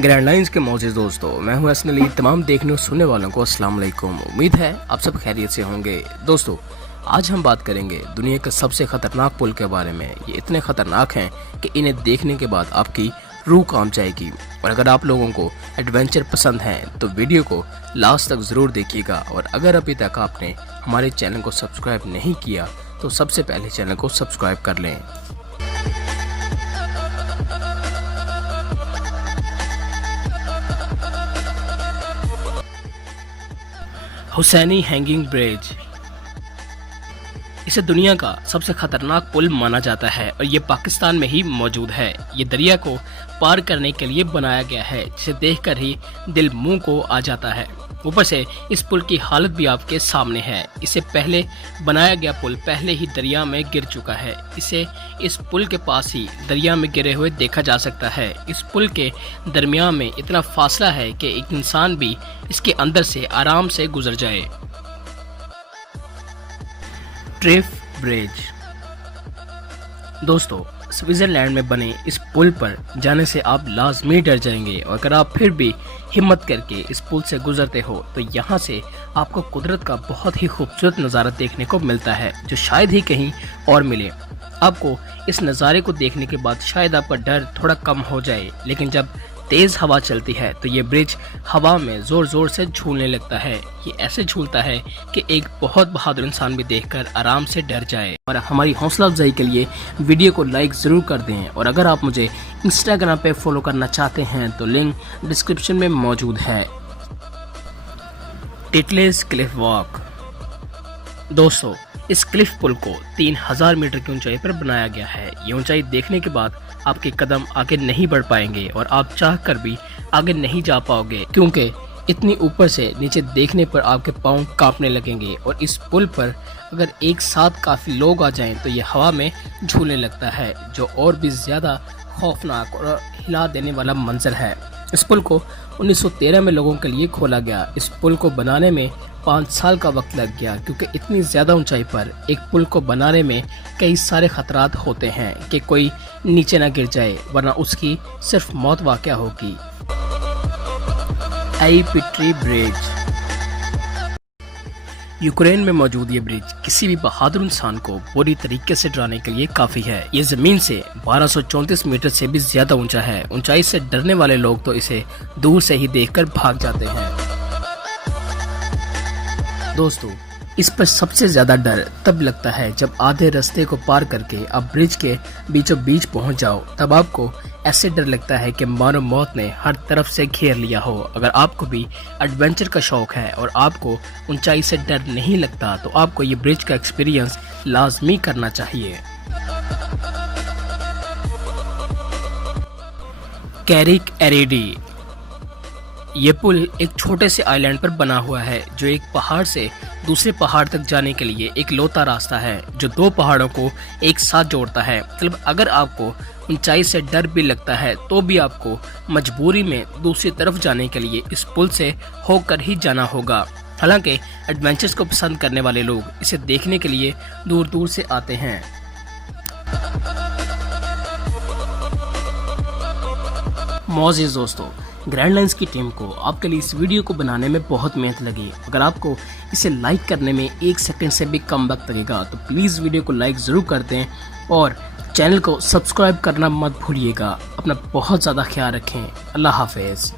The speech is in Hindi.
ग्रैंड लाइंस के मौजूद दोस्तों, मैं हूं हसन अली। तमाम देखने और सुनने वालों को अस्सलाम वालेकुम। उम्मीद है आप सब खैरियत से होंगे। दोस्तों, आज हम बात करेंगे दुनिया के सबसे खतरनाक पुल के बारे में। ये इतने खतरनाक हैं कि इन्हें देखने के बाद आपकी रूह कांप जाएगी। और अगर आप लोगों को एडवेंचर पसंद है तो वीडियो को लास्ट तक ज़रूर देखिएगा। और अगर अभी तक आपने हमारे चैनल को सब्सक्राइब नहीं किया तो सबसे पहले चैनल को सब्सक्राइब कर लें। हुसैनी हैंगिंग ब्रिज, इसे दुनिया का सबसे खतरनाक पुल माना जाता है और ये पाकिस्तान में ही मौजूद है। ये दरिया को पार करने के लिए बनाया गया है, जिसे देखकर ही दिल मुंह को आ जाता है। ऊपर से इस पुल की हालत भी आपके सामने है। इसे पहले बनाया गया पुल पहले ही दरिया में गिर चुका है। इस पुल के पास ही दरिया में गिरे हुए देखा जा सकता है। इस पुल के दरमियान में इतना फासला है कि एक इंसान भी इसके अंदर से आराम से गुजर जाए। ट्रिफ ब्रिज, दोस्तों स्विट्जरलैंड में बने इस पुल पर जाने से आप लाजमी डर जाएंगे। और अगर आप फिर भी हिम्मत करके इस पुल से गुजरते हो तो यहाँ से आपको कुदरत का बहुत ही खूबसूरत नज़ारा देखने को मिलता है, जो शायद ही कहीं और मिले। आपको इस नज़ारे को देखने के बाद शायद आपका डर थोड़ा कम हो जाए, लेकिन जब तेज़ हवा चलती है तो ये ब्रिज हवा में ज़ोर ज़ोर से झूलने लगता है। ये ऐसे झूलता है कि एक बहुत बहादुर इंसान भी देखकर आराम से डर जाए। और हमारी हौसला अफजाई के लिए वीडियो को लाइक ज़रूर कर दें। और अगर आप मुझे इंस्टाग्राम पे फॉलो करना चाहते हैं तो लिंक डिस्क्रिप्शन में मौजूद है। टिटलेस क्लिफ वॉक, दोस्तों इस क्लिफ पुल को 3000 मीटर की ऊंचाई पर बनाया गया है। ये ऊंचाई देखने के बाद आपके कदम आगे नहीं बढ़ पाएंगे और आप चाहकर भी आगे नहीं जा पाओगे, क्योंकि इतनी ऊपर से नीचे देखने पर आपके पाँव कांपने लगेंगे। और इस पुल पर अगर एक साथ काफ़ी लोग आ जाएं तो ये हवा में झूलने लगता है, जो और भी ज़्यादा खौफनाक और हिला देने वाला मंजर है। इस पुल को 1913 में लोगों के लिए खोला गया। इस पुल को बनाने में 5 साल का वक्त लग गया, क्योंकि इतनी ज़्यादा ऊंचाई पर एक पुल को बनाने में कई सारे खतरात होते हैं कि कोई नीचे ना गिर जाए, वरना उसकी सिर्फ मौत वाक़या होगी। आई पिट्री ब्रिज, यूक्रेन में मौजूद ये ब्रिज किसी भी बहादुर इंसान को बुरी तरीके से डराने के लिए काफी है। ये जमीन से 1234 मीटर से भी ज्यादा ऊंचा है। ऊंचाई से डरने वाले लोग तो इसे दूर से ही देखकर भाग जाते हैं। दोस्तों इस पर सबसे ज्यादा डर तब लगता है जब आधे रास्ते को पार करके आप ब्रिज के बीचों बीच पहुंच जाओ। तब आपको ऐसे डर लगता है कि मानो मौत ने हर तरफ से घेर लिया हो। अगर आपको भी एडवेंचर का शौक है और आपको ऊंचाई से डर नहीं लगता तो आपको ये ब्रिज का एक्सपीरियंस लाजमी करना चाहिए। कैरिक एरेडी, ये पुल एक छोटे से आइलैंड पर बना हुआ है, जो एक पहाड़ से दूसरे पहाड़ तक जाने के लिए एक लौता रास्ता है, जो 2 पहाड़ों को एक साथ जोड़ता है। मतलब अगर आपको ऊंचाई से डर भी लगता है तो भी आपको मजबूरी में दूसरी तरफ जाने के लिए इस पुल से होकर ही जाना होगा। हालांकि एडवेंचर्स को पसंद करने वाले लोग इसे देखने के लिए दूर दूर से आते हैं। मौजूद दोस्तों, ग्रैंड लाइंस की टीम को आपके लिए इस वीडियो को बनाने में बहुत मेहनत लगी। अगर आपको इसे लाइक करने में 1 सेकंड से भी कम वक्त लगेगा तो प्लीज़ वीडियो को लाइक ज़रूर कर दें और चैनल को सब्सक्राइब करना मत भूलिएगा। अपना बहुत ज़्यादा ख्याल रखें। अल्लाह हाफिज़।